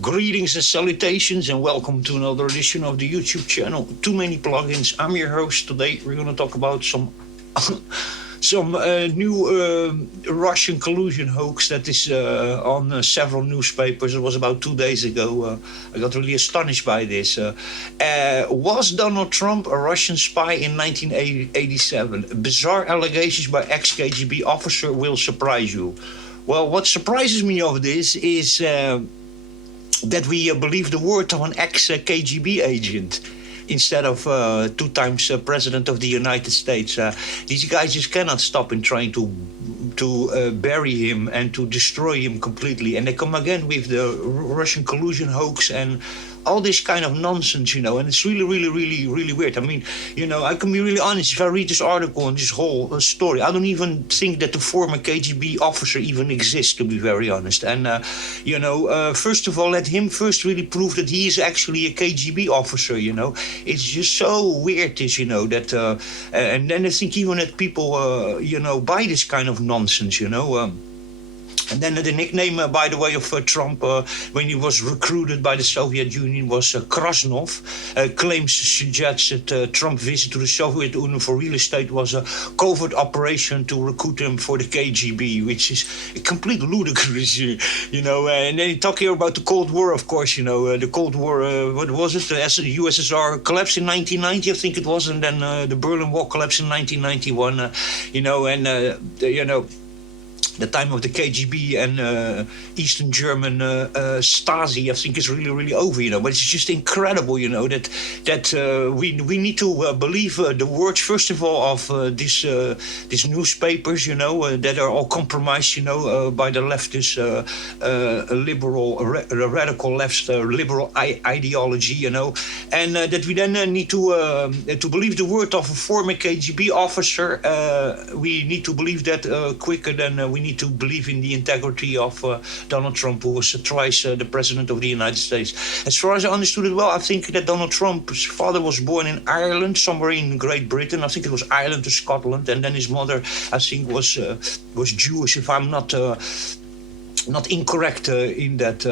Greetings and salutations, and welcome to another edition of the YouTube channel. Too many plugins. I'm your host. Today we're going to talk about some new Russian collusion hoax that is on several newspapers. It was about 2 days ago. I got really astonished by this. Was Donald Trump a Russian spy in 1987? Bizarre allegations by ex-KGB officer will surprise you. Well, what surprises me of this is that we believe the word of an ex-KGB agent instead of two times president of the United States. These guys just cannot stop in trying to bury him and to destroy him completely. And they come again with the Russian collusion hoax and all this kind of nonsense, and it's really weird. I mean, I can be really honest. If I read this article and this whole story, I don't even think that the former KGB officer even exists, to be very honest. And, first of all, let him first really prove that he is actually a KGB officer, It's just so weird, that, and then I think even that people, buy this kind of nonsense, And then the nickname, by the way, of Trump when he was recruited by the Soviet Union was Krasnov. Claims suggest that Trump's visit to the Soviet Union for real estate was a covert operation to recruit him for the KGB, which is a complete ludicrous, And then you talk here about the Cold War, of course, the Cold War, what was it? The USSR collapsed in 1990, I think it was, and then the Berlin Wall collapsed in 1991, the time of the KGB and Eastern German Stasi, I think, is really over, But it's just incredible, that we need to believe the words, first of all, of these newspapers, that are all compromised, by the leftist, radical left liberal ideology, and that we then need to believe the word of a former KGB officer. We need to believe that quicker than we need to believe in the integrity of Donald Trump, who was twice the president of the United States. As far as I understood it well, I think that Donald Trump's father was born in Ireland, somewhere in Great Britain. I think it was Ireland or Scotland, and then his mother, I think, was Jewish, if I'm not incorrect in that.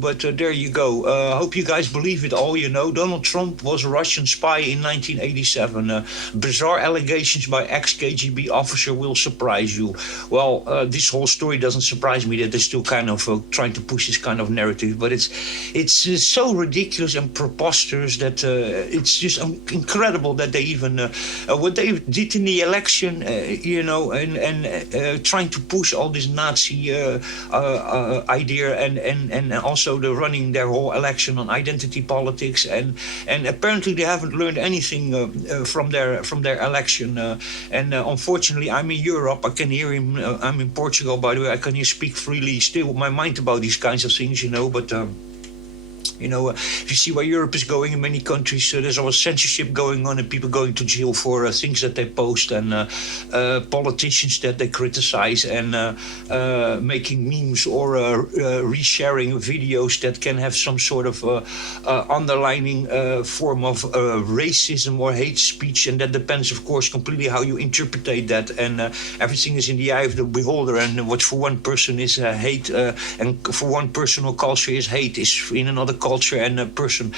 But there you go. Hope you guys believe it all. Donald Trump was a Russian spy in 1987. Bizarre allegations by ex-KGB officer will surprise you. Well, this whole story doesn't surprise me that they're still kind of trying to push this kind of narrative, but it's so ridiculous and preposterous that it's just incredible that they even what they did in the election, and trying to push all this Nazi idea and also the running their whole election on identity politics, and apparently they haven't learned anything from their election, and unfortunately I'm in Europe. I can hear him. I'm in Portugal, by the way. I can hear speak freely still my mind about these kinds of things, but if you see where Europe is going in many countries, there's always censorship going on and people going to jail for things that they post, and politicians that they criticize, and making memes or resharing videos that can have some sort of underlining form of racism or hate speech. And that depends, of course, completely how you interpret that. And everything is in the eye of the beholder. And what for one person is hate, and for one personal culture is hate, is in another culture and a person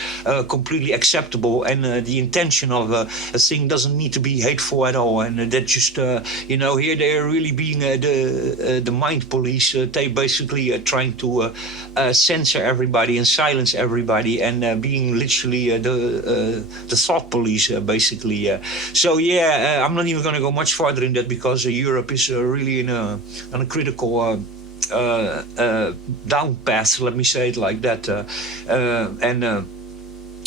completely acceptable. And the intention of a thing doesn't need to be hateful at all. And that just, here they are really being the mind police. They basically trying to censor everybody and silence everybody, and being literally the thought police, basically. I'm not even going to go much farther in that, because Europe is really on a critical down path, let me say it like that, and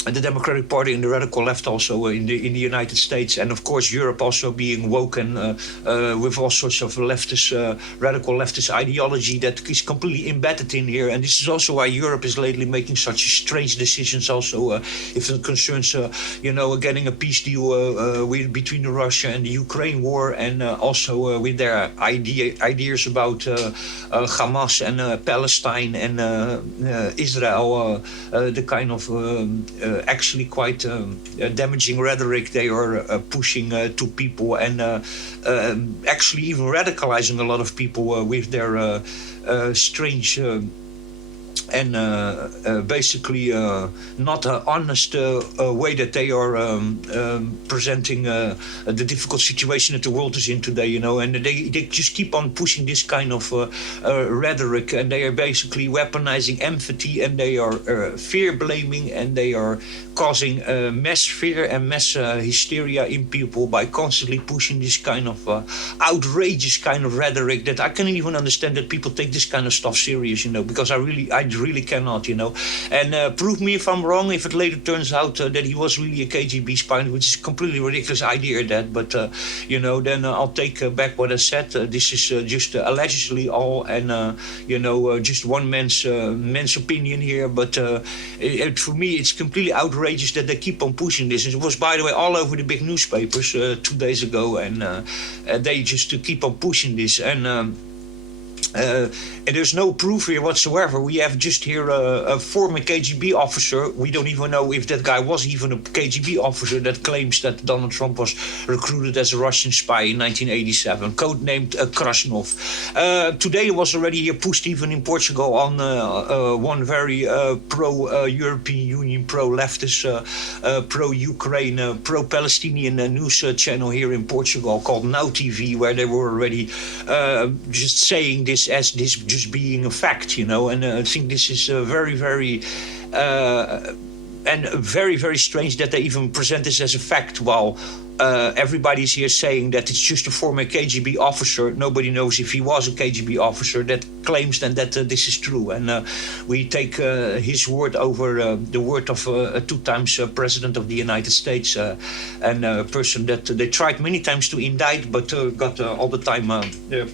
the Democratic Party and the radical left also in the United States, and of course Europe also being woken with all sorts of radical leftist ideology that is completely embedded in here. And this is also why Europe is lately making such strange decisions. Also, if it concerns, getting a peace deal between Russia and the Ukraine war, and also with their ideas about Hamas and Palestine and Israel, the kind of actually quite damaging rhetoric they are pushing to people, and actually even radicalizing a lot of people with their strange and basically not an honest way that they are presenting the difficult situation that the world is in today, and they just keep on pushing this kind of rhetoric, and they are basically weaponizing empathy, and they are fear blaming, and they are causing mass fear and mass hysteria in people by constantly pushing this kind of outrageous kind of rhetoric that I can't even understand that people take this kind of stuff serious, because I really cannot, and prove me if I'm wrong if it later turns out that he was really a KGB spy, which is a completely ridiculous idea, but then I'll take back what I said. This is just allegedly all, and just one man's opinion here, but for me it's completely outrageous that they keep on pushing this. It was, by the way, all over the big newspapers 2 days ago, and they just keep on pushing this, and there's no proof here whatsoever. We have just here a former KGB officer. We don't even know if that guy was even a KGB officer that claims that Donald Trump was recruited as a Russian spy in 1987, codenamed Krasnov. Today it was already pushed even in Portugal on one very pro-European Union, pro-leftist, pro-Ukraine, pro-Palestinian news channel here in Portugal called Now TV, where they were already just saying this as this just being a fact, and I think this is very, very and very, very strange that they even present this as a fact, while everybody's here saying that it's just a former KGB officer. Nobody knows if he was a KGB officer that claims then that this is true, and we take his word over the word of a 2 times president of the United States, and a person that they tried many times to indict, but got all the time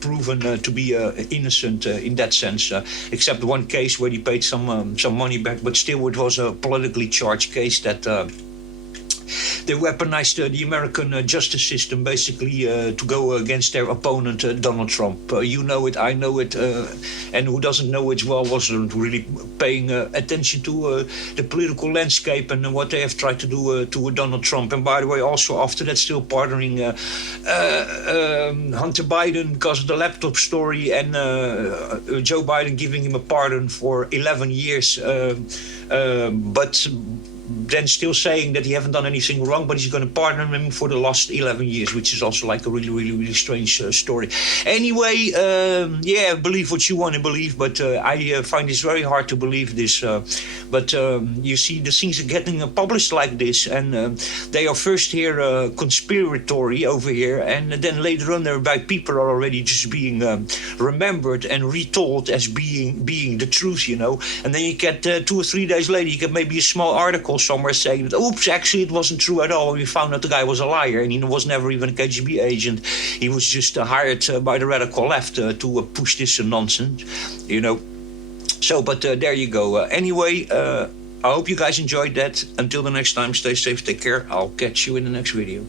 proven to be innocent in that sense, except one case where he paid some money back, but still it was a politically charged case that they weaponized the American justice system basically to go against their opponent, Donald Trump. You know it, I know it, and who doesn't know it well wasn't really paying attention to the political landscape and what they have tried to do to Donald Trump. And by the way, also after that, still pardoning Hunter Biden because of the laptop story, and Joe Biden giving him a pardon for 11 years. But then still saying that he haven't done anything wrong, but he's going to pardon him for the last 11 years, which is also like a really, really, really strange story. Anyway, believe what you want to believe, but I find this very hard to believe this. But you see, the things are getting published like this, and they are first here conspiratory over here, and then later on, by people are already just being remembered and retold as being the truth, and then you get 2 or 3 days later, you get maybe a small article somewhere saying that, oops, actually it wasn't true at all. We found out the guy was a liar, and he was never even a KGB agent. He was just hired by the radical left to push this nonsense, So, but there you go. Anyway, I hope you guys enjoyed that. Until the next time, stay safe, take care. I'll catch you in the next video.